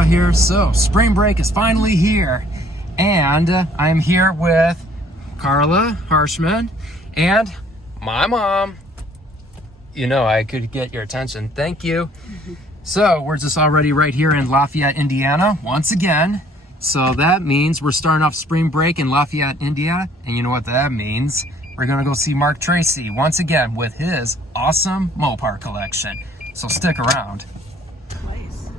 Grandpa here. So, spring break is finally here, and I'm here with Carla Harshman and my mom. You know, I could get your attention. Thank you. So, we're just already right here in Lafayette, Indiana, once again. So that means we're starting off spring break in Lafayette, Indiana, and you know what that means? We're gonna go see Mark Tracy once again with his awesome Mopar collection. So stick around. Place.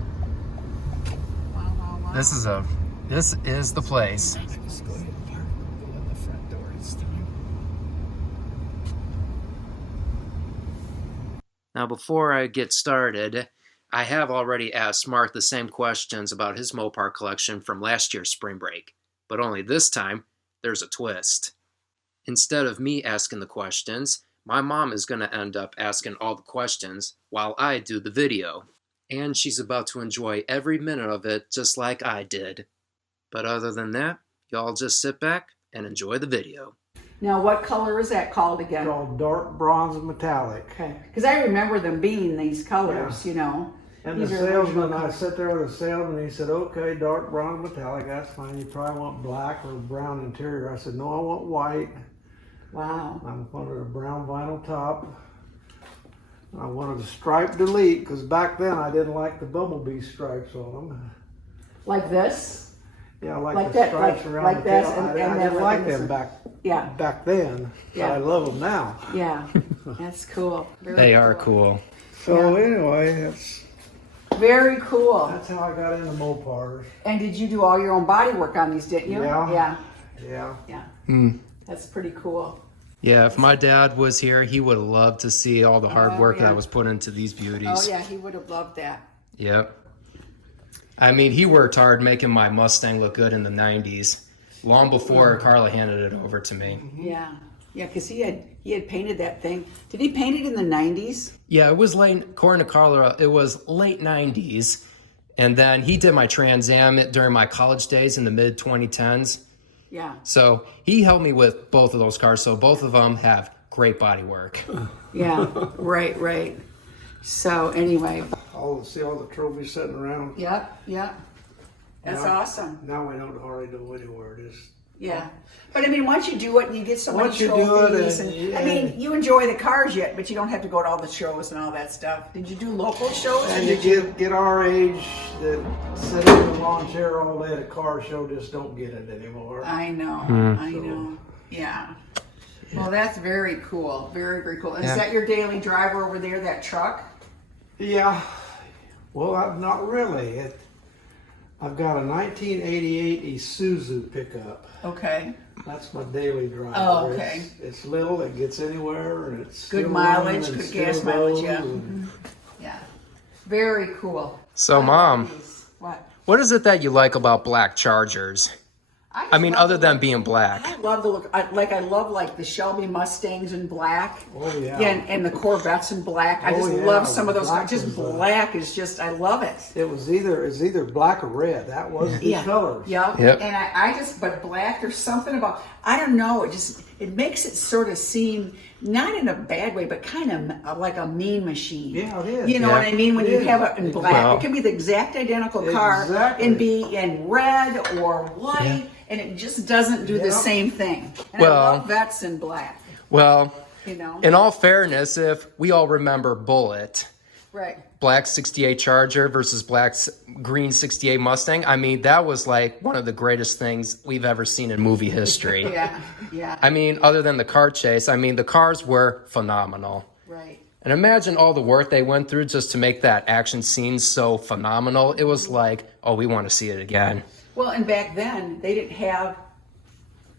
Wow. This is the place. Let's go to the park. Go in the front door this time. Now, before I get started, I have already asked Mark the same questions about his Mopar collection from last year's spring break, but only this time, there's a twist. Instead of me asking the questions, my mom is going to end up asking all the questions while I do the video. And she's about to enjoy every minute of it just like I did. But other than that, y'all just sit back and enjoy the video. Now, what color is that called again? Called dark bronze and metallic. Okay, because I remember them being these colors, you know. And These the are original salesman, I colors. sat there with the salesman, he said, okay, dark bronze metallic, that's fine. You probably want black or brown interior. I said, no, I want white. Wow. I wanted a brown vinyl top. I wanted a stripe delete, because back then I didn't like the bumblebee stripes on them. Like this? Yeah, I like Like the that, stripes like- around like the this, tail. and I then didn't like like this them one. back Yeah. then. Yeah. But I love them now. Yeah, that's cool. Very They are cool. So Yeah. anyway, Very cool. that's how I got into Mopars. And did you do all your own body work on these, didn't you? Yeah. Yeah. Yeah. That's pretty cool. Yeah, if my dad was here, he would have loved to see all the hard work yeah. that was put into these beauties. Oh, yeah, he would have loved that. Yep. I mean, he worked hard making my Mustang look good in the 90s, long before Carla handed it over to me. Yeah. Yeah, because he had painted that thing. Did he paint it in the 90s? Yeah, it was late, according to Carla, it was late 90s. And then he did my Trans Am during my college days in the mid 2010s. Yeah. So he helped me with both of those cars. So both of them have great body work. Yeah, right. So anyway, See all the trophies sitting around. yep. That's Yeah. awesome. Now we don't hardly know anywhere it is. Yeah. But I mean, once you do it and you get so many Once you do it trophies, and- I mean, you enjoy the cars yet, but you don't have to go to all the shows and all that stuff. Did you do local shows? And or you did you- get our age that sit in the lawn chair all day at a car show just don't get it anymore. I know. I know. Yeah. Well, that's very cool. Very cool. And Yeah. is that your daily driver over there, that truck? Yeah. Well, not really. I've got a 1988 Isuzu pickup. Okay. That's my daily driver. Oh, okay. It's little, it gets anywhere, and it's Good still mileage, running and good still gas mileage, goes, yeah. and- Yeah. Very cool. So, Mom, What? what is it that you like about black Chargers? I mean, love other the than look. being black. I love the look. I love the Shelby Mustangs in black. Oh, yeah. And the Corvettes in black. I Oh, just yeah, love some of those. black Just is, black is just, I love it. It's either black or red. That was the colors. Yeah. Yep. And I just, but black, there's something about, I don't know, it makes it sort of seem, not in a bad way, but kind of like a mean machine. Yeah, it is. You know Yeah. what I mean? When It you is. have it in black, Well- it can be the exact identical car Exactly. and be in red or white, and it just doesn't do the Yeah. same thing. And Well- I love vets in black, Well, you know? in all fairness, if we all remember Bullet, Right. black 68 Charger versus green 68 Mustang, I mean, that was like one of the greatest things we've ever seen in movie history. Yeah. I mean, other than the car chase, I mean, the cars were phenomenal. Right. And imagine all the work they went through just to make that action scene so phenomenal. It was like, oh, we want to see it again. Well, and back then they didn't have,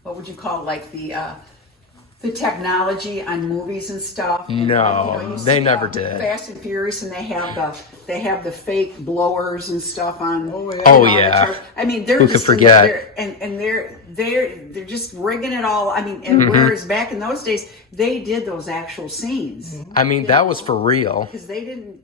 what would you call, like the technology on movies and stuff. And, No, you they see, never did. Fast and Furious, and they have the fake blowers and stuff on. Oh, yeah. Oh, you know, yeah. the truck. I mean, they're Who could just forget? they're just rigging it all. I mean, and whereas back in those days they did those actual scenes I mean, that was for real. because they didn't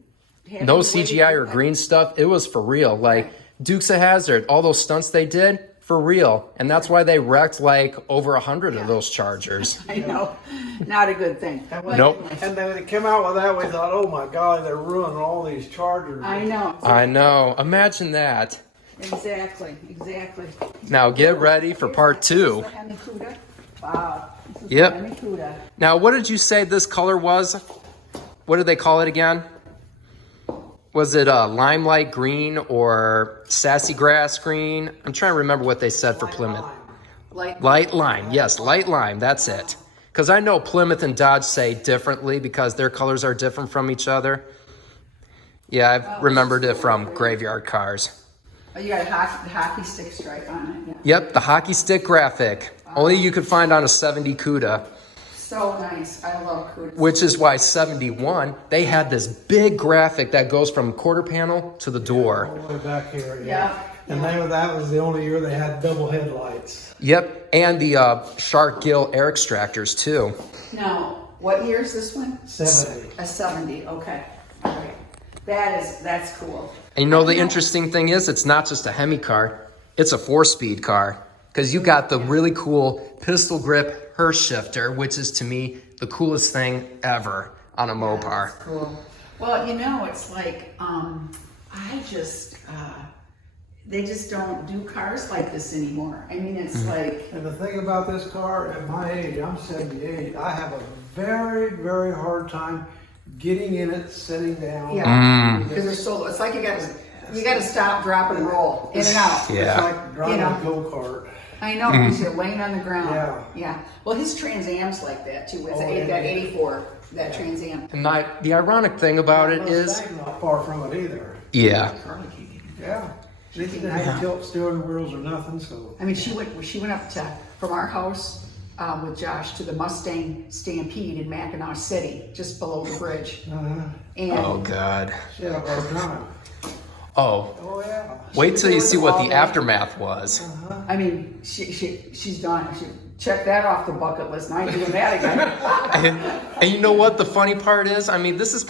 have No any way to CGI do or that. green stuff. It was for real. Like Dukes of Hazzard, all those stunts they did, for real. And that's why they wrecked like over 100 of those Chargers. I know, not a good thing. Nope. And then they came out with that, we thought, oh my God, they're ruining all these Chargers. I know. I know. Imagine that. Exactly. Now get ready for part 2. This is the Hemi Cuda. Wow. This is Yep. the Hemi Cuda. Now, what did you say this color was? What did they call it again? Was it limelight green or sassy grass green? I'm trying to remember what they said for Plymouth. Light lime. Yes, light lime. That's it. Because I know Plymouth and Dodge say differently because their colors are different from each other. Yeah, I've remembered it from graveyard cars. Oh, you got a hockey stick stripe on it. Yeah. Yep, the hockey stick graphic. Only you could find on a 70 Cuda. So nice. I love Cudas. Which is why 71, they had this big graphic that goes from quarter panel to the door. All the way back here, Yeah. And that was the only year they had double headlights. Yep, and the shark gill air extractors too. Now, what year is this one? 70. A 70. Okay. All right. That's cool. And you know the interesting thing is, it's not just a Hemi car, it's a 4-speed car. Because you got the really cool pistol grip Hurst shifter, which is to me the coolest thing ever on a Mopar. That's cool. Well, you know, it's like, they just don't do cars like this anymore. I mean, it's like... And the thing about this car, at my age, I'm 78, I have a very, very hard time getting in it, sitting down. Yeah, because they're so... It's like you got to stop, drop, and roll, in and out. Yeah. It's like driving a go-kart. I know, because you're laying on the ground. Yeah. Well, his Trans Am's like that, too. It's that 84, that Trans Am. And the ironic thing about it is... Mustang's not far from it either. Yeah. Yeah. They didn't have tilt steering wheels or nothing, so... I mean, she went up from our house with Josh to the Mustang Stampede in Mackinac City, just below the bridge. And Oh, God. She had a hard time. Oh, yeah. wait till you see what the aftermath was. I mean, she's done. She checked that off the bucket list, and I ain't doing that again. And you know what the funny part is? I mean, this is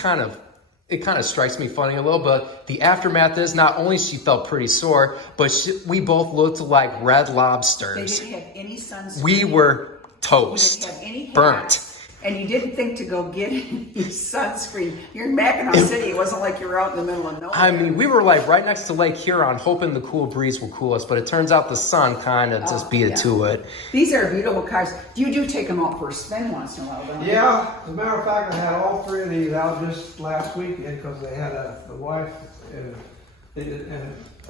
it kind of strikes me funny a little, but the aftermath is not only she felt pretty sore, but we both looked like red They lobsters. didn't have any sunscreen. We were We toast, didn't have any hat, burnt. and you didn't think to go get any sunscreen. You're in Mackinac City. It wasn't like you were out in the middle of nowhere. I mean, we were like right next to Lake Huron, hoping the cool breeze would cool us, but it turns out the sun kind of just beat it to it. These are beautiful cars. You do take them out for a spin once in a while, don't you? Yeah, as a matter of fact, I had all 3 of these out just last weekend because they had the wife and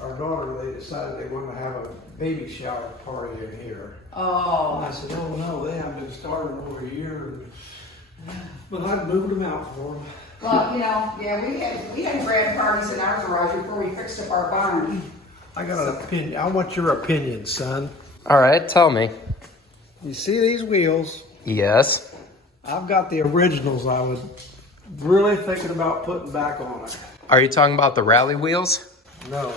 our daughter, they decided they wanted to have a baby shower party in here. Oh. And I said, oh no, they haven't been started over a year. But I moved them out for them. Well, you know, yeah, we had grand parties in our garage before we fixed up our barn. I got an opinion. I want your opinion, son. All right, tell me. You see these wheels? Yes. I've got the originals I was really thinking about putting back on it. Are you talking about the rally wheels? No.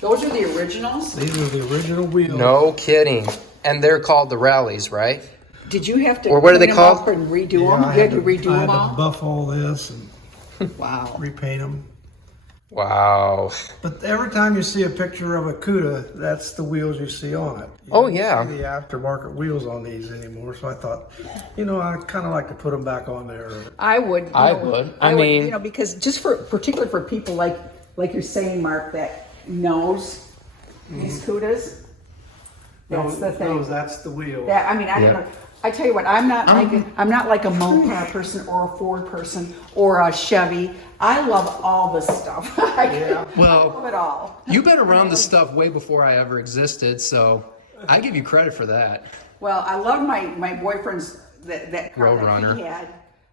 Those are the originals? These are the original wheels. No kidding. And they're called the rallies, right? Did you have to Or what are they clean them up called? and redo Yeah, them? I You had to to- redo I them had to all? buff all this and Wow. repaint them. Wow. But every time you see a picture of a Cuda, that's the wheels you see on it. You Oh, don't yeah. see the aftermarket wheels on these anymore. So I thought, I kind of like to put them back on there. I would. I would. I mean- because just particularly for people like you're saying, Mark, that knows these Cudas. That's the thing. No, that's the wheel. That, I mean, I Yeah. don't know. I tell you what, I'm not like a Mopar person or a Ford person or a Chevy. I love all this stuff. I Well, love it all. You've been around this stuff way before I ever existed, so I give you credit for that. Well, I love my boyfriend's that car that Roadrunner. he had.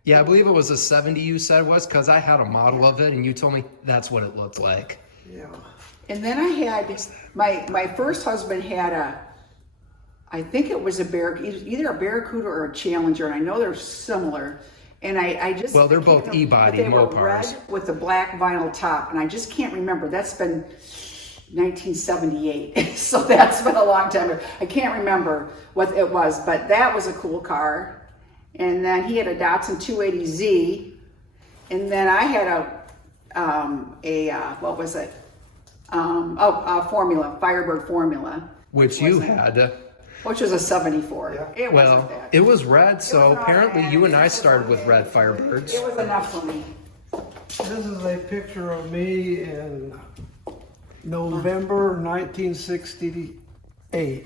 Yeah, I believe it was a 70 you said it was, because I had a model of it, and you told me that's what it looked like. Yeah. And then I had my first husband had I think it was either a Barracuda or a Challenger, and I know they're similar. And I just Well, they're I can't both remember, E-body but they were Mopars. red with a black vinyl top, and I just can't remember. That's been 1978, so that's been a long time. I can't remember what it was, but that was a cool car. And then he had a Datsun 280Z, and then I had what was it? Formula, Firebird Formula. Which you had. Which was a 74. Yeah. It Well, wasn't bad. it was red, so was all apparently red. you and I started with red Firebirds. It was enough for me. This is a picture of me in November 1968,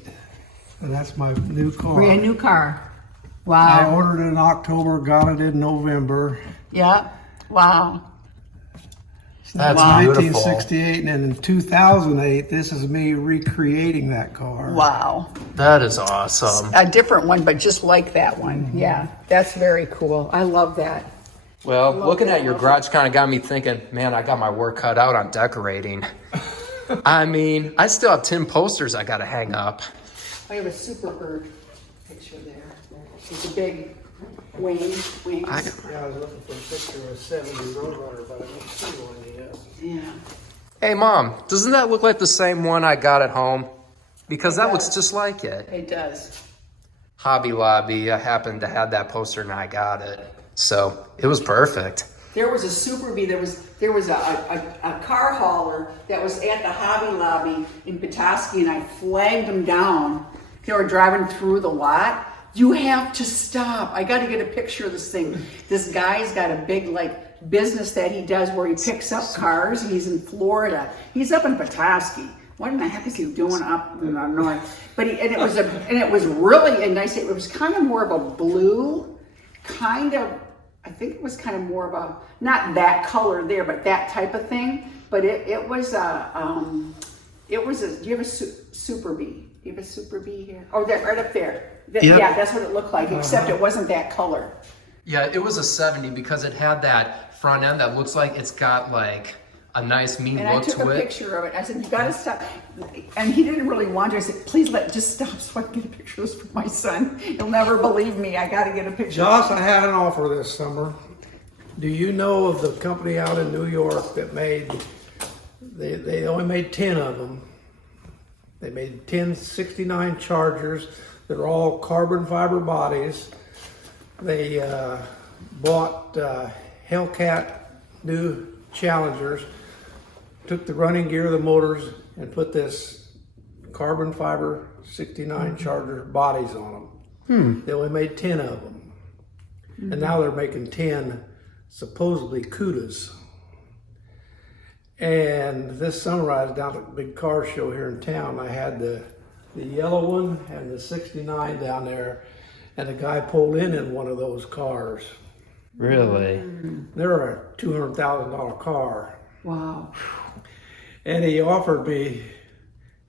and that's my new car. Brand new car. I Wow. ordered it in October, got it in November. Yeah. Wow. That's Wow. beautiful. 1968, and then in 2008, this is me recreating that car. Wow. That is awesome. A different one, but just like that one. Yeah. That's very cool. I love that. Well, looking at your garage kind of got me thinking, man, I got my work cut out on decorating. I mean, I still have 10 posters I got to hang up. I have a Superbird picture there. It's a big wings. Yeah, I was looking for a picture of a 70 Roadrunner, but I don't see one yet. Yeah. Hey, Mom, doesn't that look like the same one I got at home? Because that does. looks just like it. It does. Hobby Lobby, I happened to have that poster and I got it. So it was perfect. There was a Super Bee. There was a car hauler that was at the Hobby Lobby in Petoskey, and I flagged them down. They were driving through the lot. You have to stop. I got to get a picture of this thing. This guy's got a big business that he does where he picks up cars. He's in Florida. He's up in Petoskey. What in the heck is he doing up in the north? But it was really a nice. It was kind of more of a blue, kind of. I think it was kind of more of a, not that color there, but that type of thing. But it was do you have a Super Bee? Do you have a Super Bee here? Oh, that right up there. Yep. Yeah, that's what it looked like, except it wasn't that color. Yeah, it was a 70 because it had that front end that looks like it's got like a nice mean And I look took to a it. picture of it. I said, you gotta stop. And he didn't really want to. I said, please just stop so I can get a picture of this for my son. He'll never believe me. I gotta get a picture. Josh, I had an offer this summer. Do you know of the company out in New York that they only made 10 of them. They made 10 69 Chargers. They're all carbon fiber bodies. They bought Hellcat new Challengers, took the running gear of the motors and put this carbon fiber 69 Charger bodies on them. They only made 10 of them. And now they're making 10 supposedly Cudas. And this summer I was down at the big car show here in town. I had the yellow one and the 69 down there, and the guy pulled in one of those cars. Really? They're a $200,000 car. Wow. And he offered me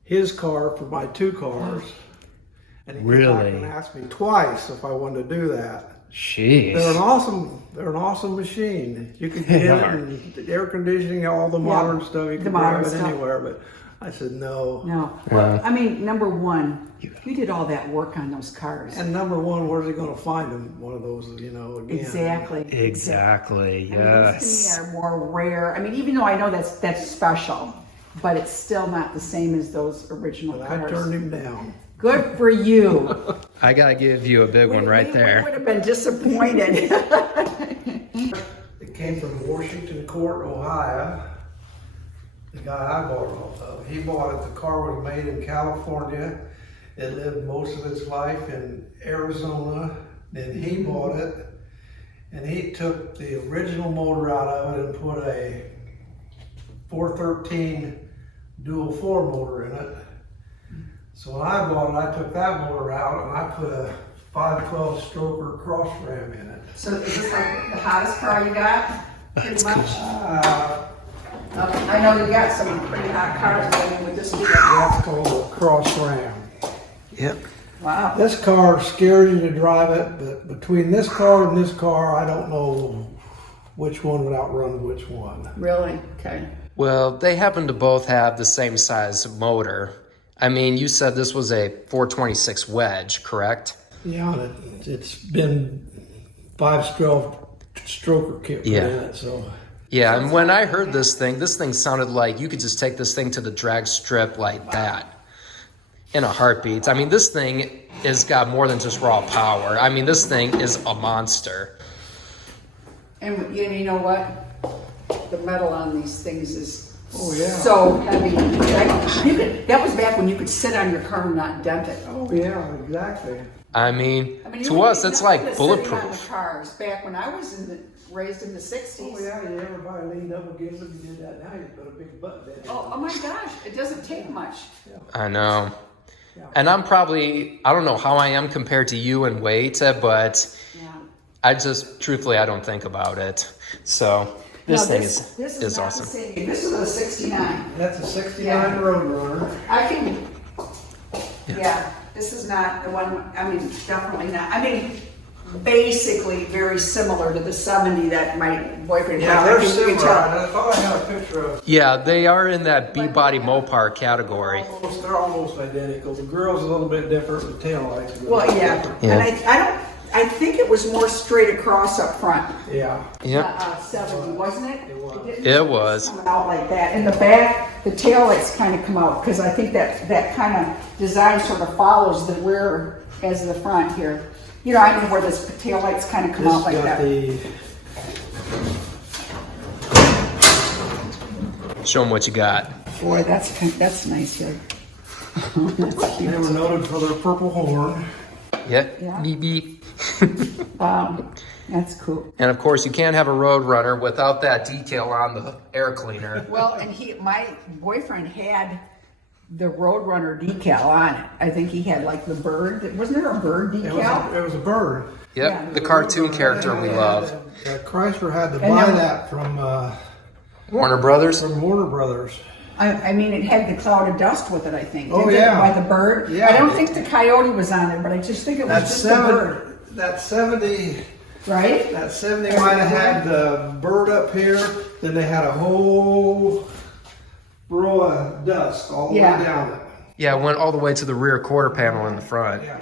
his car for my two cars. And he came back Really? and asked me twice if I wanted to do that. Jeez. They're an awesome machine. You can get in it and the air conditioning, all the modern stuff. You the can modern drive it stuff. anywhere. But I said no. No. Well, I mean, number one, you did all that work on those cars. And number one, where's he going to find them? One of those, again. Exactly. Exactly. I mean, Yes. these to me are more rare. I mean, even though I know that's special, but it's still not the same as those original But I cars. turned him down. Good for you. I gotta give you a big one right We there. would have been disappointed. It came from Washington Court, Ohio. The guy I bought it off of. He bought it. The car was made in California. It lived most of its life in Arizona. Then he bought it, and he took the original motor out of it and put a 413 dual 4 motor in it. So when I bought it, I took that motor out and I put a 512 stroker cross ram in it. So is this like the hottest car you got? Pretty much? I know you got some pretty hot cars going with this one. That's called a cross ram. Yep. Wow. This car scares you to drive it, but between this car and this car, I don't know which one would outrun which one. Really? Okay. Well, they happen to both have the same size motor. I mean, you said this was a 426 wedge, correct? Yeah, and it's been 512 stroker kit put in it, so. Yeah, and when I heard this thing sounded like you could just take this thing to the drag strip like that in a heartbeat. I mean, this thing has got more than just raw power. I mean, this thing is a monster. And you know what? The metal on these things is so heavy. That was back when you could sit on your car and not dent it. Oh yeah, exactly. I mean, you to would us, think it's nothing like is sitting on the bulletproof. cars back when I was raised in the 60s. Oh yeah, everybody leaned up against it and did that. Now you put a big button in it. Oh my gosh, it doesn't take much. I know. And I'm probably, I don't know how I am compared to you in weight, but Yeah. I just, truthfully, I don't think about it. So this thing this is not awesome. the same. This is a 69. That's a 69 Yeah. Roadrunner. I can, yeah, this is not the one, I mean, definitely not. I mean, basically very similar to the 70 that my boyfriend had. Yeah, I they're think you can similar. tell. I thought I had a picture of. Yeah, they are in that B-body Mopar category. They're almost identical. The girl's a little bit different. The tail lights. Well, yeah, Yeah. and I think it was more straight across up front. Yeah. Yep. 70, wasn't it? It was. didn't It was. come out like that. In the back, the tail lights kind of come out because I think that kind of design sort of follows the rear as the front here. You know, I mean where the tail lights kind of come out This like got that. the. Show them what you got. Boy, that's nice here. That's cute. They were noted for their purple horn. Yep. Yeah. Beep beep. Wow, that's cool. And of course, you can't have a Roadrunner without that detail on the air cleaner. Well, and my boyfriend had the Roadrunner decal on it. I think he had like the bird. Wasn't there a bird decal? It was a bird. Yep, Yeah. the cartoon character we love. Chrysler had to And buy then- that from Warner Brothers. Warner Brothers. I mean, it had the cloud of dust with it, I think. Oh, Didn't it? yeah. By the bird. Yeah. I don't think the coyote was on there, but I just think it was That just the bird. That 70 Right? That 70 might have had the bird up here, then they had a whole row of dust all the Yeah. way down it. Yeah, it went all the way to the rear quarter panel in the front. Yeah.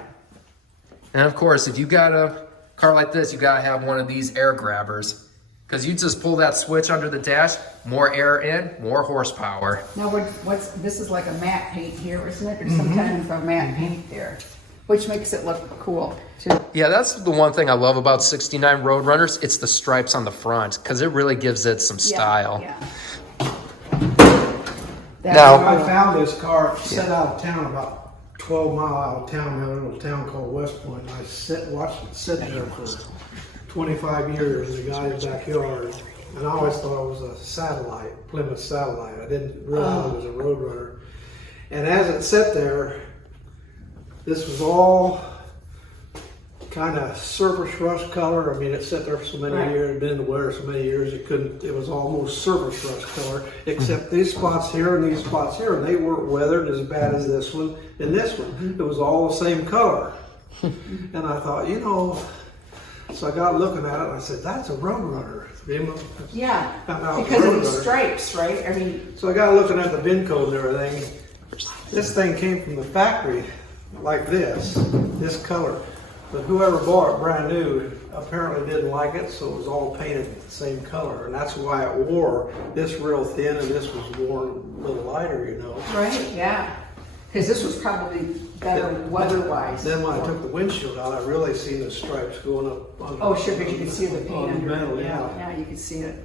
And of course, if you got a car like this, you gotta have one of these air grabbers. Because you just pull that switch under the dash, more air in, more horsepower. Now, what's this is like a matte paint here, isn't it? There's some kind of a matte paint there, which makes it look cool too. Yeah, that's the one thing I love about 69 Roadrunners. It's the stripes on the front, because it really gives it some style. Yeah. Now- I found this car set out of town, about 12 mile out of town, in a little town called West Point. And I watched it sit there for 25 years in the guy's backyard. And I always thought it was a satellite, Plymouth satellite. I didn't realize it was a Roadrunner. And as it sat there, this was all kind of surface rust color. I mean, it sat there for so many years, it'd been in the wear so many years, it was almost surface rust color, except these spots here and these spots here, and they weren't weathered as bad as this one and this one. It was all the same color. And I thought, so I got looking at it and I said, that's a Roadrunner. Yeah, About because of the Roadrunner. stripes, right? I mean, So I got looking at the bin code and everything. This thing came from the factory like this color. But whoever bought it brand new apparently didn't like it, so it was all painted the same color. And that's why it wore this real thin and this was worn a little lighter, right? Yeah, because this was probably better weather-wise. Then when I took the windshield out, I really seen the stripes going up. On, Oh, sure, but you can see the paint on under the it. metal, Yeah, you can see it.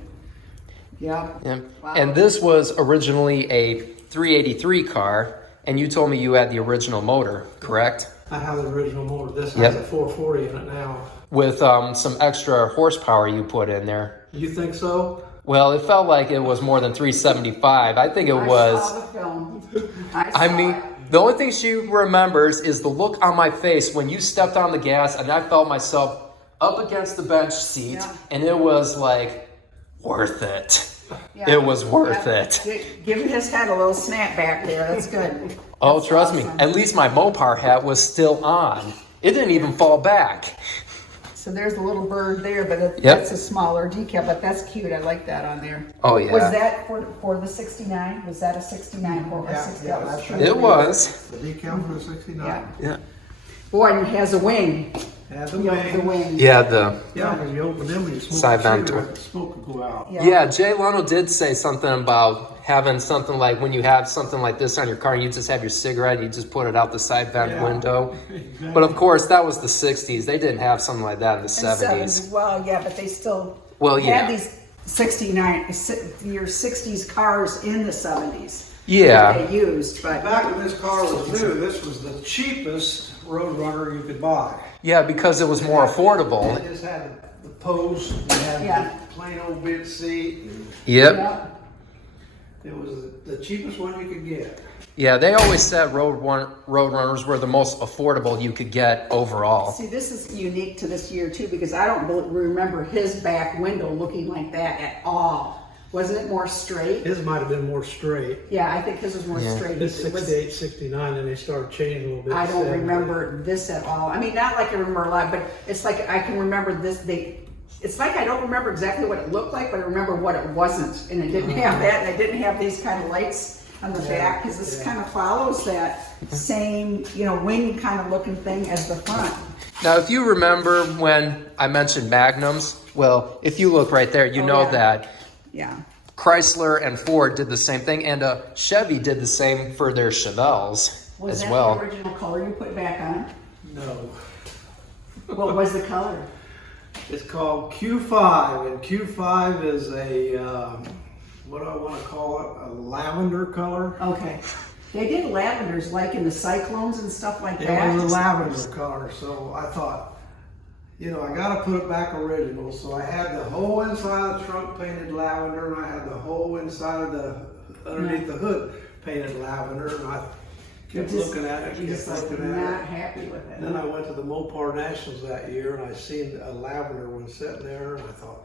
Yeah. Yeah. Wow. And this was originally a 383 car, and you told me you had the original motor, correct? I have the original motor. This Yep. has a 440 in it now. With some extra horsepower you put in there. You think so? Well, it felt like it was more than 375. I think it I was. saw the film. I mean, the only thing she remembers is the look on my face when you stepped on the gas and I felt myself up against the bench seat, Yeah. and it was like worth it. Yeah. It was worth Yeah. it. Give his head a little snap back there. That's good. Oh, That's trust me. awesome. At least my Mopar hat was still on. It didn't even fall back. So there's a little bird there, but Yep. that's a smaller decal, but that's cute. I like that on there. Oh, yeah. Was that for the 69? Was that a 69 or a Yeah, 60? yeah, That was that's true. It was. The decal for the 69. Yeah. Yeah. Boy, and it has a wing. Had the You know, wing. the wing. Yeah, the Yeah, because you open them and you smoke Side a vent cigarette, door. the smoke will go out. Yeah, Jay Leno did say something about having something like when you have something like this on your car and you just have your cigarette, you just put it out the side vent Yeah. window. But of course, that was the 60s. They didn't have something like that in the And 70s. Well, yeah, but they still Well, yeah. had these 60s cars in the 70s. Yeah. That they used, but Back when this car was new, this was the cheapest Roadrunner you could buy. Yeah, because it was more affordable. It just had the post, it had Yeah. the plain old bench seat. Yep. Yep. It was the cheapest one you could get. Yeah, they always said road runners were the most affordable you could get overall. See, this is unique to this year too, because I don't remember his back window looking like that at all. Wasn't it more straight? His might have been more straight. Yeah, I think his was more straight. It's It was- 68, 69, and they started changing a little bit. I don't 70. remember this at all. I mean, not like I remember a lot, but it's like I can remember this. It's like I don't remember exactly what it looked like, but I remember what it wasn't, and it didn't have that, and it didn't have these kind of lights on the back, because this kind of follows that same, wing kind of looking thing as the front. Now, if you remember when I mentioned Magnums, well, if you look right there, you know yeah. that Yeah. Chrysler and Ford did the same thing, and Chevy did the same for their Chevelles Was as that well. the original color you put back on? No. What was the color? It's called Q5, and Q5 is a, what do I want to call it, a lavender color. Okay. They did lavenders like in the cyclones and stuff like It that. was a lavender color, so I thought, I got to put it back original. So I had the whole inside of the trunk painted lavender, and I had the whole inside of underneath the hood painted lavender, and I kept looking at it, You're just kept like looking not at it. happy with it. And then I went to the Mopar Nationals that year, and I seen a lavender one sitting there, and I thought,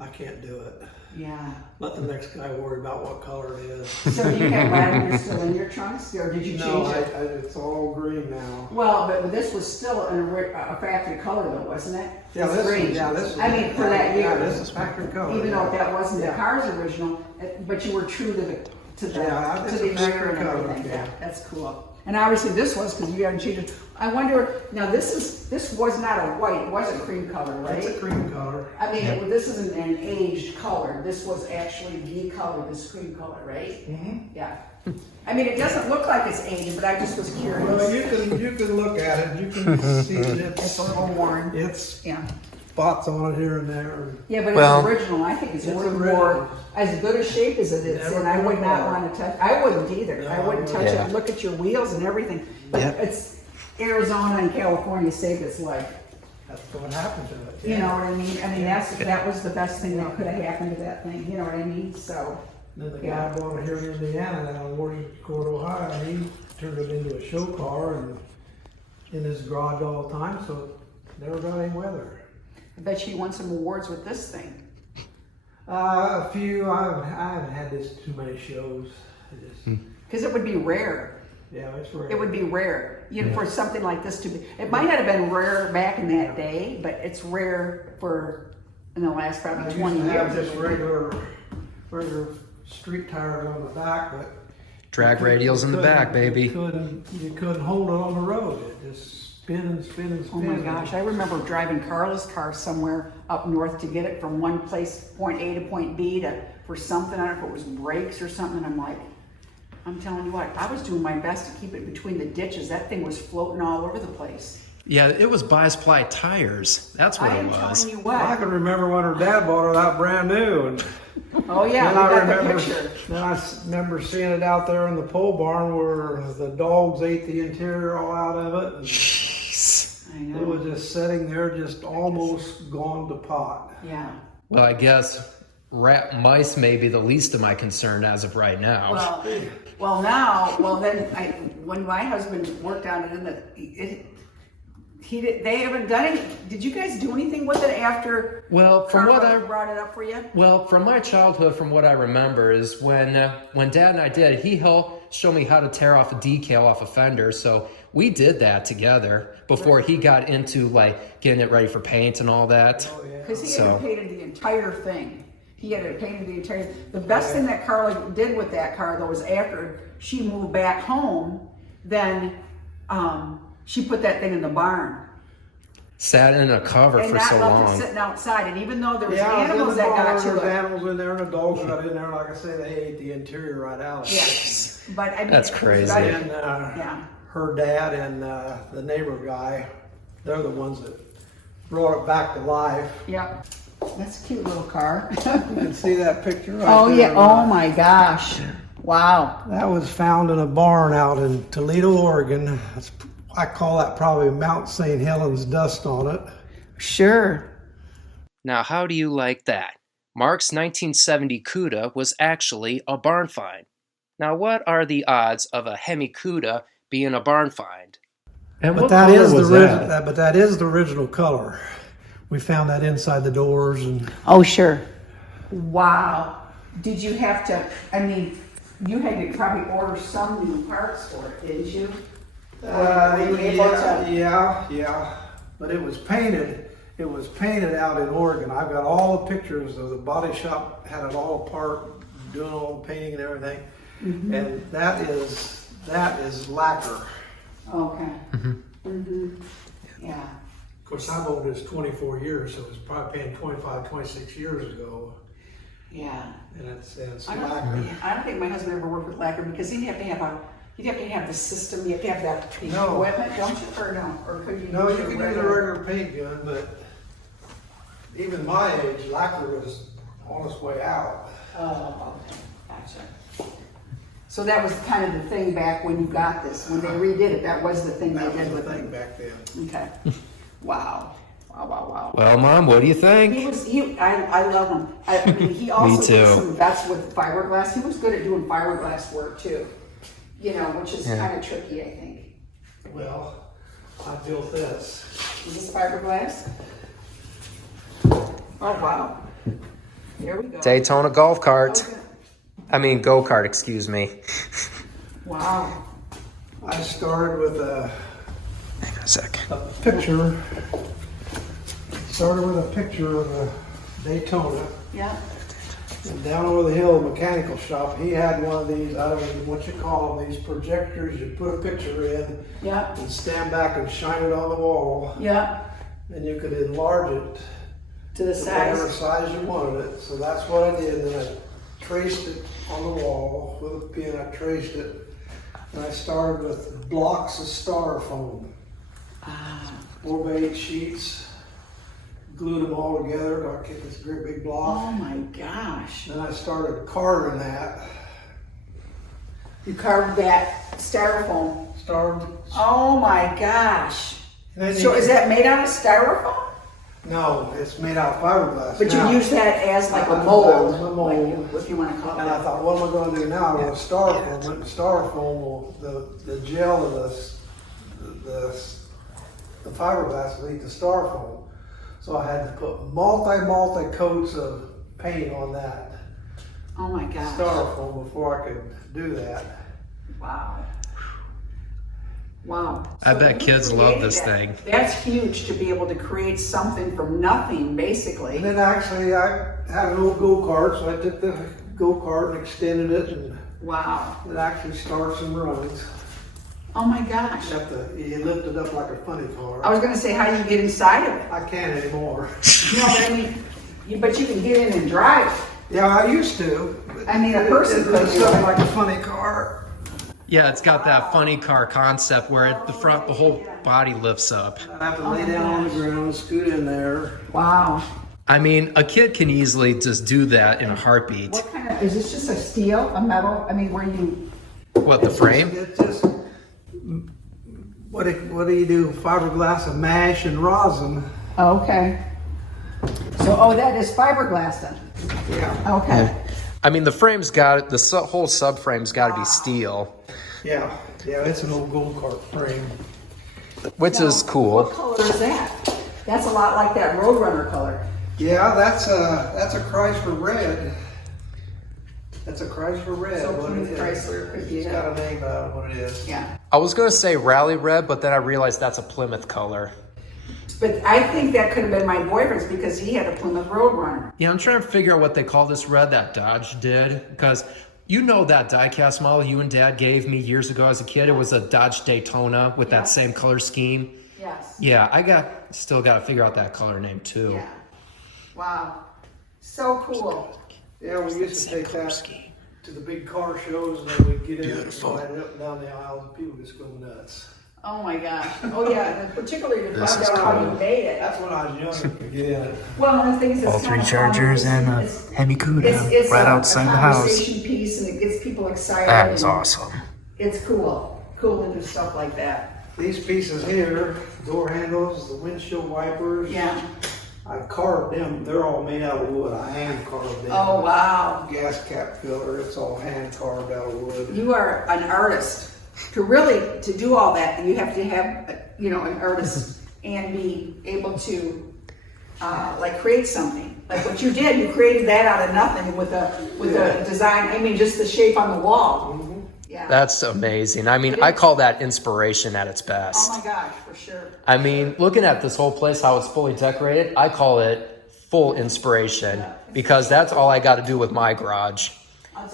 I can't do it. Yeah. Let the next guy worry about what color it is. So do you have lavender still in your trunks, or did you change No, it? it's all green now. Well, but this was still a factory color though, wasn't it? Yeah, It's this green. is I mean, for that year. Yeah, this is factory color. Even though that wasn't the Yeah. car's original, but you were true to the Yeah, to it's the a factory year and color, everything. yeah. Yeah, that's cool. And obviously this was, because you haven't changed it. I wonder, now this was not a white, it was a cream color, right? It's a cream color. I mean, this isn't an aged color. This was actually the color, this cream color, right? Mm-hmm. Yeah. I mean, it doesn't look like it's aged, but I just was curious. Well, you can look at it. You can see that It's a little worn. It's Yeah. spots on it here and there. Yeah, but Well, it's original. I think it's it's worth original. more, as good a shape as it is, Never and I been would not apart. want to touch. I wouldn't either. No, I wouldn't I touch wouldn't. it. Look at your wheels and everything. But Yeah. it's Arizona and California saved its life. That's what happened to it. You know what I mean? I mean, that was the best thing that could have happened to that thing. You know what I mean? So, Then the Yeah. guy bought it here in Indiana, down in Warrencourt, Ohio, and he turned it into a show car and in his garage all the time, so it never got any weather. I bet you won some awards with this thing. A few. I haven't had this too many shows. I just, Because it would be rare. yeah, it's rare. It would be rare, for something like this to be. It might not have been rare back in that day, but it's rare in the last I probably used 20 to have years. just regular street tires on the back, but Drag radials in the back, baby. You couldn't hold it on the road. It just spin and spin and Oh spin. my gosh, I remember driving Carla's car somewhere up north to get it from one place, point A to point B, for something. I don't know if it was brakes or something. And I'm like, I'm telling you what, I was doing my best to keep it between the ditches. That thing was floating all over the place. Yeah, it was bias-ply tires. That's what I it am was. telling you I what. can remember when her dad bought it out brand new, and Oh yeah, then we I got the remember, picture. then I remember seeing it out there in the pole barn where the dogs ate the interior all out of it. And Jeez. I know. it was just sitting there, just almost gone to pot. Yeah. Well, I guess rat mice may be the least of my concern as of right now. When my husband worked on it, they haven't done any. Did you guys do anything with it after? Well, from what Carla I brought it up for you. Well, from my childhood, from what I remember, is when Dad and I did it, he helped show me how to tear off a decal off a fender. So we did that together before he got into like getting it ready for paint and all that. Oh, yeah. Because he So- had painted the entire thing. The best thing that Carla did with that car though was after she moved back home, then she put that thing in the barn. Sat in a cover And for not so left it long. sitting outside. And even though there was Yeah, animals that got there to was it. animals in there, and the dogs got in there. Like I say, they ate the interior right out. Yeah. But I mean, That's it was crazy. better- And Yeah. her dad and the neighbor guy, they're the ones that brought it back to life. Yeah. That's a cute little car. You can see that picture right Oh there. yeah. Oh my gosh. Wow. That was found in a barn out in Toledo, Oregon. I call that probably Mount St. Helens dust on it. Sure. Now, how do you like that? Mark's 1970 Cuda was actually a barn find. Now, what are the odds of a Hemi Cuda being a barn find? And But that is the original color. We found that inside the doors and. Oh, sure. Wow. Did you have to, I mean, you had to probably order some new parts for it, didn't you? Yeah. But it was painted. It was painted out in Oregon. I've got all the pictures of the body shop, had it all apart, doing all the painting and everything. Mm-hmm. And that is lacquer. Okay. Mm-hmm. Mm-hmm. Yeah. Of course, I've owned this 24 years, so it was probably painted 25, 26 years ago. Yeah. And it's I lacquer. don't think my husband ever worked with lacquer because you'd have to have the system, you have to have that equipment, don't you? Or no? Or could you? No, you can use a regular paint gun, but even my age, lacquer was on its way out. Oh, okay. Gotcha. So that was kind of the thing back when you got this, when they redid it. That was the thing they did with it. Back then. Okay. Wow. Wow. Well, Mom, what do you think? I love him. I mean, he also Me too. did some vets with fiberglass. He was good at doing fiberglass work too. You know, which is kind of tricky, I think. Well, I built this. Is this fiberglass? Oh, wow. There we go. Daytona golf cart. Okay. I mean, go-kart, excuse me. Wow. I started with Hang on a sec. a picture. Started with a picture of a Daytona. Yeah. And down over the hill, mechanical shop, he had one of these, I don't know what you call them, these projectors. You put a picture in Yeah. and stand back and shine it on the wall. Yeah. And you could enlarge it To the to whatever size. size you wanted it. So that's what I did. Then I traced it on the wall with a pen. I traced it. And I started with blocks of styrofoam. 4x8 sheets. Glued them all together. Got this great big block. Oh my gosh. Then I started carving that. You carved that styrofoam. Oh my gosh. So is that made out of styrofoam? No, it's made out of fiberglass. But now. you use that as like a That mold, was a mold. like, if you want to call it And I that. thought, what am I going to do now? Well, styrofoam. But styrofoam will, the gel of the fiberglass will eat the styrofoam. So I had to put multi coats of paint on that Oh my gosh. styrofoam before I could do that. Wow. Wow. I bet you kids love created this that. thing. That's huge to be able to create something from nothing, basically. And then actually I had an old go-kart, so I took the go-kart and extended it, and Wow. it actually starts and runs. Oh my gosh. You lift it up like a funny car. I was going to say, how do you get inside of it? I can't anymore. No, but I mean, but you can get in and drive it. Yeah, I used to. I mean, a person It could lifts do up it. like a funny car. Yeah, it's got that funny car concept where at the front, the whole body lifts up. I have to lay down on the ground and scoot in there. Wow. I mean, a kid can easily just do that in a heartbeat. What kind of, is this just a steel, a metal? I mean, where you, What, the frame? It's just, what do you do? Fiberglass and mash and rosin. oh, okay. So, that is fiberglass then? Yeah. Okay. I mean, the frame's got it, the whole subframe's got to be steel, Yeah, it's an old go-kart frame. which is What cool. color is that? That's a lot like that Roadrunner color. Yeah, that's a Chrysler red. That's a Chrysler red. So what Plymouth it is. Chrysler could be It's that. got a name about what it is. Yeah. I was going to say rally red, but then I realized that's a Plymouth color. But I think that could have been my boyfriend's because he had a Plymouth Roadrunner. Yeah, I'm trying to figure out what they call this red that Dodge did, because you know that diecast model you and Dad gave me years ago as a kid. It was a Dodge Daytona with that same color scheme. Yes. Yeah, I still got to figure out that color name too. Yeah. Wow. So cool. Yeah, we used to take that to the big car shows, and then we'd get in and slide it up and down the aisles, and people just go nuts. Oh my gosh. Oh yeah, and particularly to This find is out how cool. you made it. That's when I was younger, to get in it. Well, the thing is, it's All kind three of chargers fun. and a It's- Hemi Cuda it's right a outside the house. conversation piece, and it gets people excited. That is and awesome. It's cool. Cool to do stuff like that. these pieces here, door handles, the windshield wipers. Yeah. I carved them. They're all made out of wood. I hand carved them. Oh, wow. Gas cap filter, it's all hand carved out of wood. You are an artist. To do all that, you have to have, you know, an artist and be able to, like, create something. Like what you did, you created that out of nothing with a design. I mean, just the shape on the wall. Mm-hmm. Yeah. That's amazing. I mean, I call that inspiration at its best. Oh my gosh, for sure. I mean, looking at this whole place, how it's fully decorated, I call it full inspiration because that's all I got to do with my garage.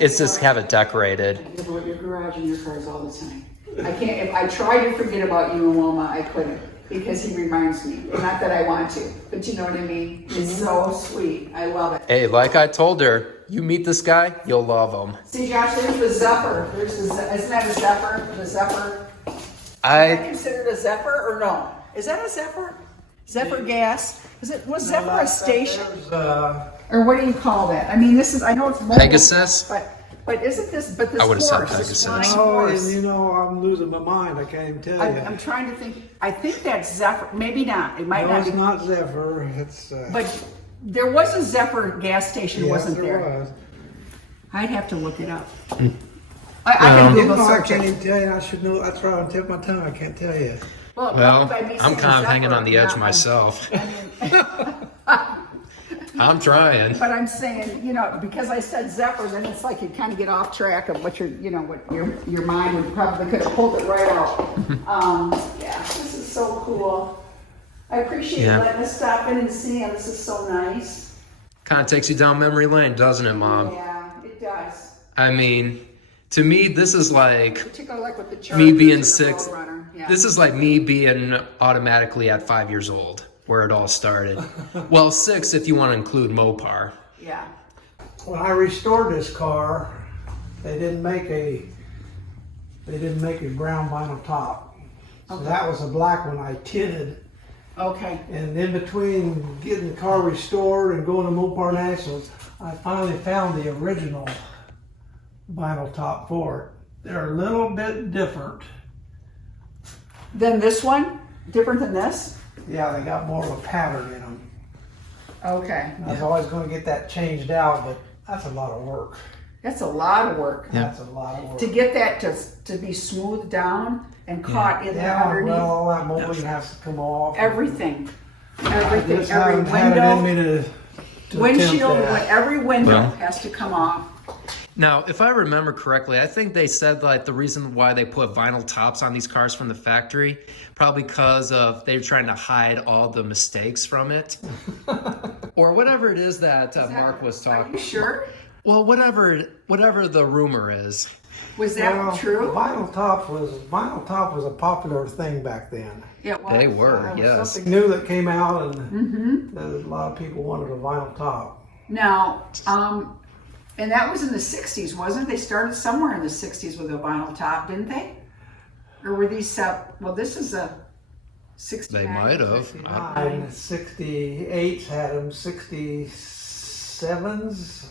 It's just have it decorated. I think about your garage and your cars all the time. I can't. If I try to forget about you and Wilma, I couldn't because he reminds me. Not that I want to, but you know what I mean. It's so sweet. I love it. Hey, like I told her, you meet this guy, you'll love him. See, Josh, there's the Zephyr. Isn't that a Zephyr? The Zephyr. Is I that considered a Zephyr or no? Is that a Zephyr? Zephyr gas? Was Zephyr a station? Or what do you call that? I mean, this is, I know it's mobile, Pegasus? but isn't this, but this I would've said horse, this Pegasus. flying Oh, horse. and you know, I'm losing my mind. I can't even tell you. I'm trying to think, I think that's Zephyr, maybe not, it might No, not it's be. not Zephyr. It's. But there was a Zephyr gas station, yes, wasn't there there? was. I'd have to look it up. I can You Google know, I search can't it. even tell you. I should know. That's right on the tip of my tongue. I can't tell you. well, by me I'm saying kind of hanging Zephyr, on the edge not- myself. I mean, I'm trying. But I'm saying, you know, because I said Zephyr, then it's like you kind of get off track of what your mind would probably could have pulled it right out. Yeah, this is so cool. I appreciate you letting us stop in and see him. This is so nice. Kind of takes you down memory lane, doesn't it, Mom? Yeah, it does. I mean, to me, this is like Particularly like with the me Chargers being and the 6. Roadrunner. Yeah. This is like me being automatically at 5 years old, where it all started. Well, 6 if you want to include Mopar. Yeah. When I restored this car, they didn't make a brown vinyl top. So Okay. that was a black one I tinted. Okay. And in between getting the car restored and going to Mopar Nationals, I finally found the original vinyl top for it. They're a little bit different. Then this one? Different than this? Yeah, they got more of a pattern in them. Okay. I was always going to get that changed out, but that's a lot of work. That's a lot of work. That's a lot of work. To get that to be smoothed down and caught in there Yeah, underneath. well, all that molding has to come off. Everything. I Everything. just Every haven't had it in window, me to windshield, attempt that. every window Well. has to come off. Now, if I remember correctly, I think they said like the reason why they put vinyl tops on these cars from the factory, probably because of they're trying to hide all the mistakes from it, or whatever it is that Mark was Are talking. you sure? Well, whatever the rumor is. Was that Well, true? Vinyl top was a popular thing back then. Yeah, well, They were, It was yes. something new that came out, and Mm-hmm. a lot of people wanted a vinyl top. Now, and that was in the 60s, wasn't it? They started somewhere in the 60s with a vinyl top, didn't they? Or were these, well, this is a 69. They might have. 69, 68s had them, 67s.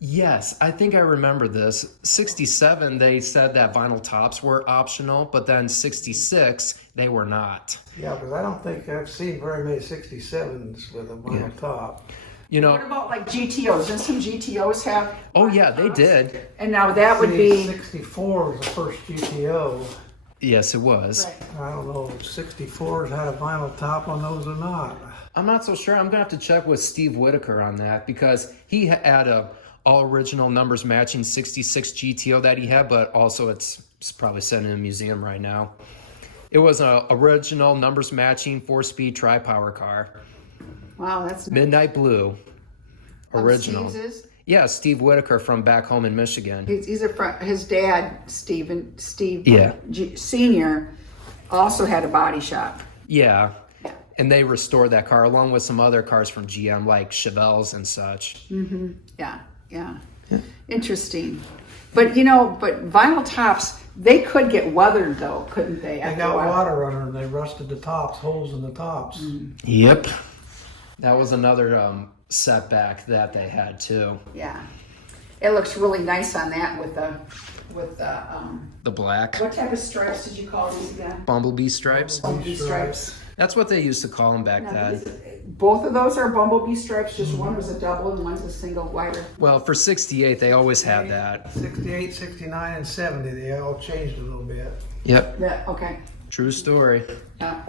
Yes, I think I remember this. 67, they said that vinyl tops were optional, but then 66, they were not. Yeah, because I don't think I've seen very many 67s with a vinyl top. You What know, about like GTOs? Didn't some GTOs have? oh yeah, they did. And now that would be. 64 was the first GTO. Yes, it was. Right. I don't know if 64s had a vinyl top on those or not. I'm not so sure. I'm going to have to check with Steve Whitaker on that because he had a all original numbers matching 66 GTO that he had, but also it's probably sitting in a museum right now. It was an original numbers matching 4-speed tri-power car. Wow, that's Midnight Blue. Original. Steve's is? Yeah, Steve Whitaker from back home in Michigan. He's his dad, Steve Yeah. Senior, also had a body shop. Yeah. And they restored that car along with some other cars from GM like Chevelles and such. Yeah. Interesting. But vinyl tops, they could get weathered though, couldn't they? They after got a while? water under them. They rusted the tops, holes in the tops. Yep. That was another setback that they had too. Yeah. It looks really nice on that with the The black what type of stripes did you call these again? bumblebee stripes. Bumblebee stripes. That's what they used to call them back Now, then. both of those are bumblebee stripes, just one was a double and one's a single wider. Well, for 68, they always had that. 68, 69, and 70, they all changed a little bit. Yep, Yeah, okay. true story. Yeah.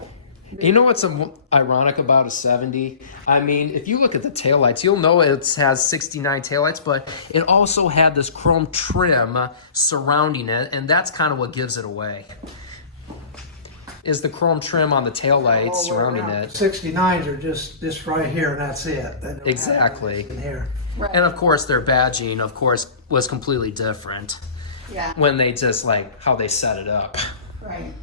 You know what's ironic about a 70? I mean, if you look at the taillights, you'll know it has 69 taillights, but it also had this chrome trim surrounding it, and that's kind of what gives it away. Is the chrome trim on the taillights All the way surrounding around. it. 69s are just this right here, and that's it. They don't have Exactly. this in here. Right. And of course, their badging, of course, was completely different Yeah. when they just like how they set it up. Right.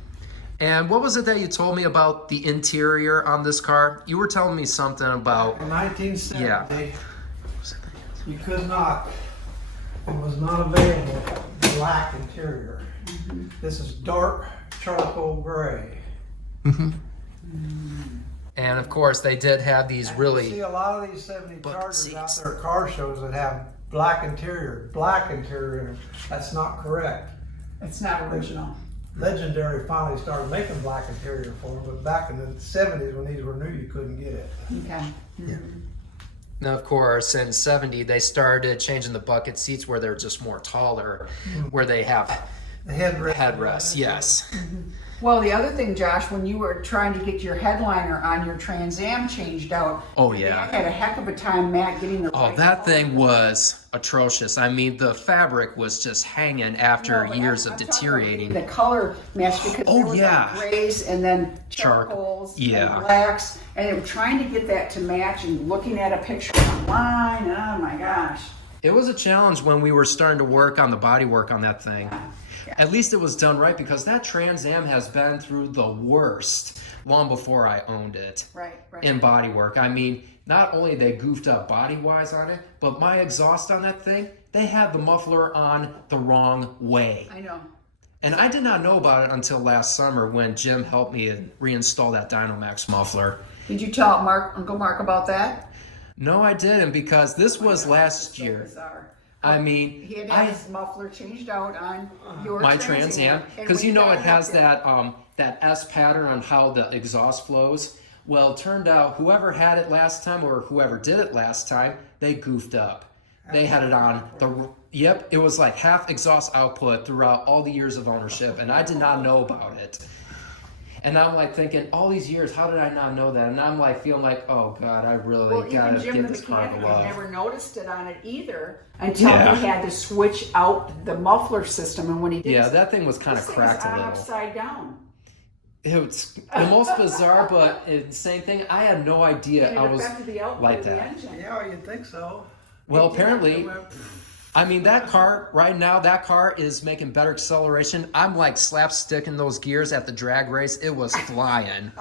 And what was it that you told me about the interior on this car? You were telling me something about, In 1970, Yeah. you could not, it was not available, black interior. This is dark charcoal gray. and of course, they did have these You see really, a lot of these 70 bucket Chargers out seats. there at car shows that have black interior. That's not correct. It's not original. Legendary finally started making black interior for them, but back in the 70s when these were new, you couldn't get it. Okay. now of course, in 70, they started changing the bucket seats where they're just more taller, where they have The headrest. headrests, yes. Well, the other thing, Josh, when you were trying to get your headliner on your Trans Am changed out, Oh, they yeah. had a heck of a time, Matt, getting the Oh, right that color. thing was atrocious. I mean, the fabric was just hanging after No, but years I'm of talking about deteriorating. the color match because Oh, there was yeah. like grays and then Charcoal. charcoals Yeah. and blacks, and they were trying to get that to match and looking at a picture online. Oh my gosh. It was a challenge when we were starting to work on the bodywork on that thing. Yeah. At least it was done right because that Trans Am has been through the worst long before I owned it Right, right. in bodywork. I mean, not only they goofed up body-wise on it, but my exhaust on that thing, they had the muffler on the wrong way. I know. And I did not know about it until last summer when Jim helped me reinstall that Dynamax muffler. Did you tell Uncle Mark about that? No, I didn't because this was last So year. bizarre. I mean, He had to have his muffler changed out on your my Trans Trans Am, And because when you know got it has up there- that S pattern on how the exhaust flows. Well, it turned out whoever had it last time or whoever did it last time, they goofed up. They had it on yep, it was like half exhaust output throughout all the years of ownership, and I did not know about it. And I'm like thinking, all these years, how did I not know that? And I'm like feeling like, oh God, I really Well, gotta even Jim give the this car the mechanic love. had never noticed it on it either until Yeah. he had to switch out the muffler system. And when he did, Yeah, that thing was kind of this thing cracked was a on little. upside down. It was the most bizarre, but it's the same thing. I had no idea And it I was affected the output like of the that. engine. Yeah, you'd think so. Well, It apparently, went- I mean, that car, right now, that car is making better acceleration. I'm like slapsticking those gears at the drag race. It was flying.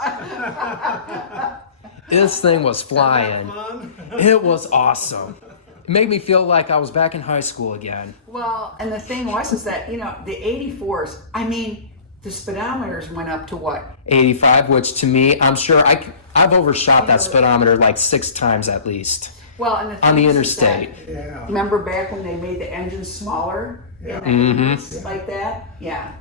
This thing was flying. Fun. It was awesome. It made me feel like I was back in high school again. Well, and the thing was is that, you know, the 84s, I mean, the speedometers went up to what? 85, which to me, I'm sure I've overshot that speedometer like 6 times at least Well, and the on the thing is that- interstate. Yeah. Remember back when they made the engine smaller? Yeah. Like that? Yeah.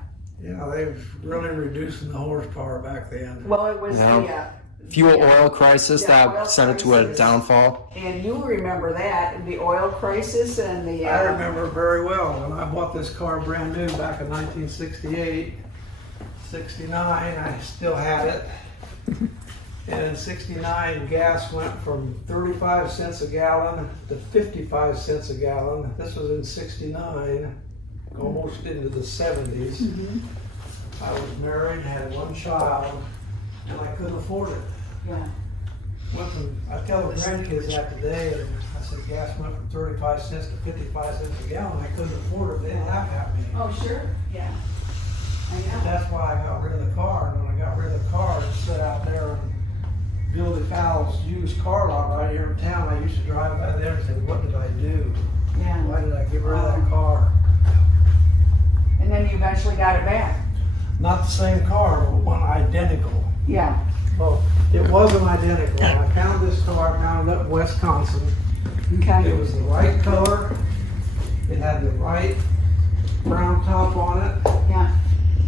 Yeah, they've really reduced the horsepower back then. Well, it was Yeah. Fuel oil crisis Yeah, oil that sent it to a crisis. downfall. and you remember that, the oil crisis and the... I remember very well when I bought this car brand new back in 1968, 69, I still had it. And in 69, gas went from 35 cents a gallon to 55 cents a gallon. This was in 69, almost into the 70s. I was married, had 1 child, and I couldn't afford it. Yeah. Went from, I tell the grandkids that today, and I said gas went from 35 cents to 55 cents a gallon. I couldn't afford it. They laughed at me. Oh, sure. Yeah. I know. That's why I got rid of the car. And when I got rid of the car, it sat out there in Billy Fowles' used car lot right here in town. I used to drive by there and say, what did I do? Yeah. Why did I get rid of that car? And then you eventually got it back. Not the same car, but one identical. Yeah. Well, it wasn't identical. When I found this car, I found it up in Wisconsin. Okay. It was the right color. It had the white brown top on it. Yeah.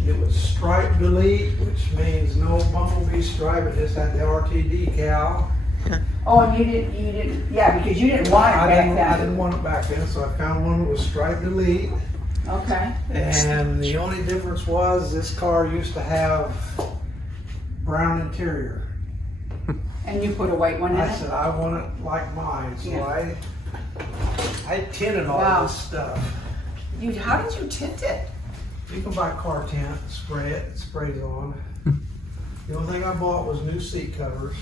It was stripe delete, which means no bumblebee stripe. It just had the RT decal. Oh, and you didn't, yeah, because you didn't want it back then. I didn't want it back then, so I found one that was stripe delete. Okay. And the only difference was this car used to have brown interior. And you put a white one in I it? said I want it like mine, so Yeah. I tinted all Wow. this stuff. How did you tint it? You can buy car tint, spray it, it sprays on. The only thing I bought was new seat covers.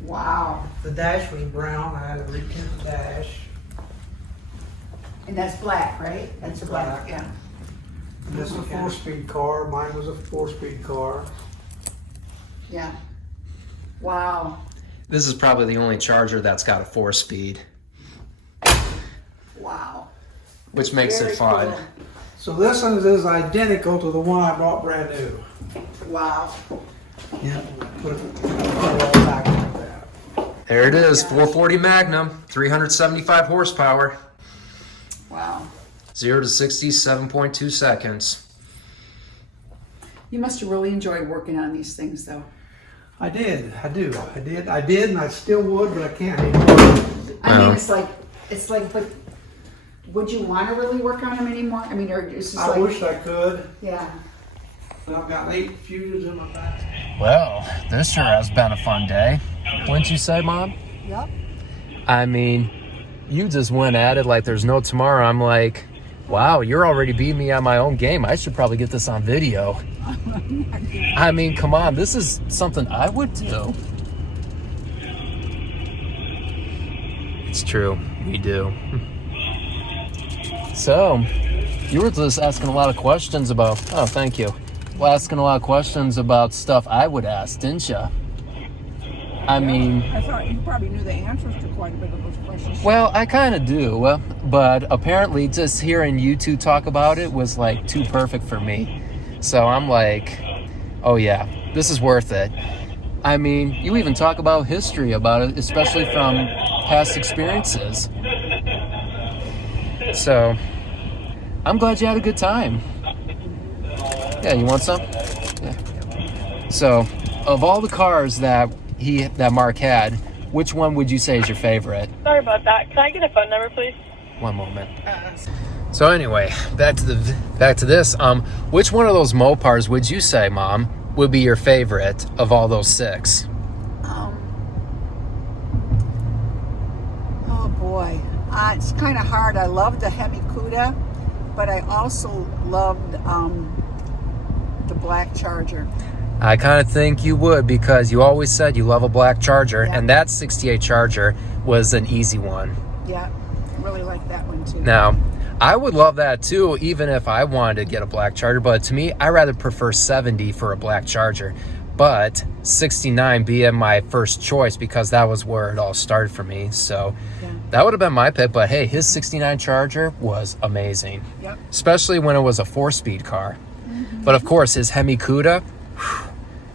Wow. The dash was brown. I had to retint the dash. And that's black, right? That's black, Black. yeah. This was a 4-speed car. Mine was a 4-speed car. Yeah. Wow. This is probably the only Charger that's got a 4-speed, Wow. which makes Very it fun. cool. So this one is identical to the one I bought brand new. Wow. Yeah. Put it all back like that. There it is, 440 Magnum, 375 horsepower, Wow. 0 to 60, 7.2 seconds. You must have really enjoyed working on these things, though. I did, and I still would, but I can't anymore. I mean, it's like, but would you want to really work on them anymore? I mean, or it's just I like, wish I could. yeah. But I've got 8 fuses in my back. Well, this sure has been a fun day. Wouldn't you say, Mom? Yep. I mean, you just went at it like there's no tomorrow. I'm like, wow, you're already beating me at my own game. I should probably get this on video. I mean, come on, this is something I would do. It's true, we do. So, you were just asking a lot of questions about, oh, thank you. Well, asking a lot of questions about stuff I would ask, didn't you? I mean, I thought you probably knew the answers to quite a bit of those questions. well, I kind of do, but apparently just hearing you two talk about it was like too perfect for me. So I'm like, oh yeah, this is worth it. I mean, you even talk about history about it, especially from past experiences. So I'm glad you had a good time. Yeah, you want some? Yeah. So, of all the cars that Mark had, which one would you say is your favorite? Sorry about that. Can I get a phone number, please? One moment. So anyway, back to this. Which one of those Mopars would you say, Mom, would be your favorite of all those 6? Oh boy, it's kind of hard. I love the Hemi Cuda, but I also loved the black Charger. I kind of think you would, because you always said you love a black Charger, Yeah. and that 68 Charger was an easy one. Yeah, really like that one too. Now, I would love that too, even if I wanted to get a black Charger, but to me, I rather prefer 70 for a black Charger. But 69 being my first choice, because that was where it all started for me. So Yeah. that would have been my pick, but hey, his 69 Charger was amazing. Yep. Especially when it was a 4-speed car. But of course, his Hemi Cuda,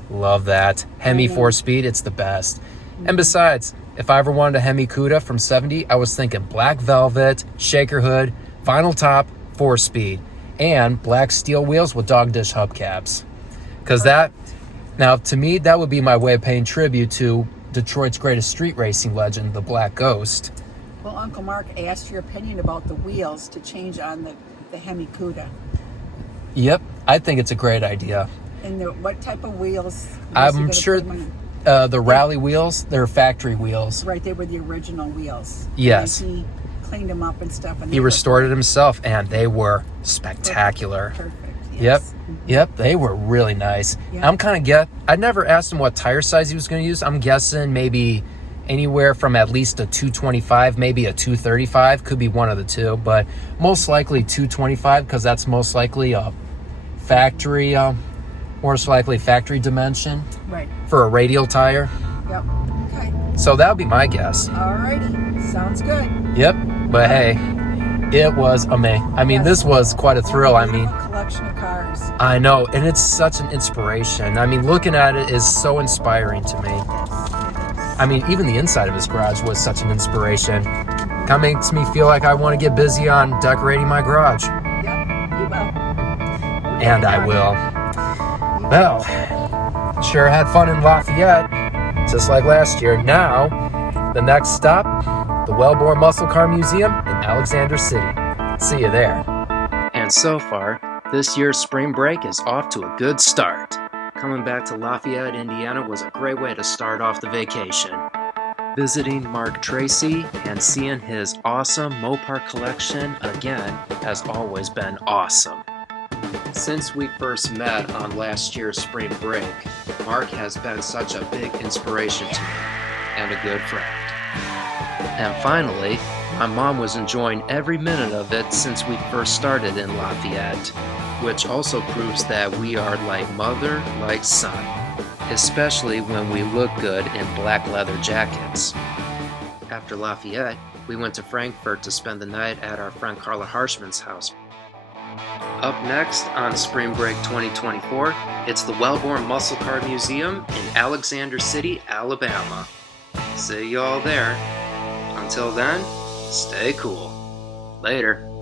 love that. Hemi 4-speed, it's the best. And besides, if I ever wanted a Hemi Cuda from 70, I was thinking black velvet, shaker hood, vinyl top, 4-speed, and black steel wheels with dog dish hubcaps. Because now to me, that would be my way of paying tribute to Detroit's greatest street racing legend, the Black Ghost. Well, Uncle Mark asked your opinion about the wheels to change on the Hemi Cuda. Yep, I think it's a great idea. And what type of wheels? was he I'm gonna sure put them on? the rally wheels, they're factory wheels. Right, they were the original wheels. Yes. And he cleaned them up and stuff. And He restored it himself, and they were spectacular. Perfect. Yep, Yes. yep, they were really nice. Yeah. I'm kind of I never asked him what tire size he was going to use. I'm guessing maybe anywhere from at least a 225, maybe a 235, could be one of the two, but most likely 225, because that's most likely a factory, factory dimension Right. for a radial tire. Yep. Okay. So that would be my guess. Alrighty. Sounds good. Yep, but hey, it was amazing. I mean, Yes. this was quite a thrill. I mean, A collection of cars. I know, and it's such an inspiration. I mean, looking at it is so inspiring to me. Yes. I mean, even the inside of his garage was such an inspiration. Kind of makes me feel like I want to get busy on decorating my garage. Yep, you will. And I will. Well, sure had fun in Lafayette, just like last year. Now, the next stop, the Wellborn Musclecar Museum in Alexander City. See you there. And so far, this year's spring break is off to a good start. Coming back to Lafayette, Indiana was a great way to start off the vacation. Visiting Mark Tracy and seeing his awesome Mopar collection again has always been awesome. Since we first met on last year's spring break, Mark has been such a big inspiration to me and a good friend. And finally, my mom was enjoying every minute of it since we first started in Lafayette, which also proves that we are like mother, like son, especially when we look good in black leather jackets. After Lafayette, we went to Frankfurt to spend the night at our friend Carla Harshman's house. Up next on Spring Break 2024, it's the Wellborn Musclecar Museum in Alexander City, Alabama. See y'all there. Until then, stay cool. Later.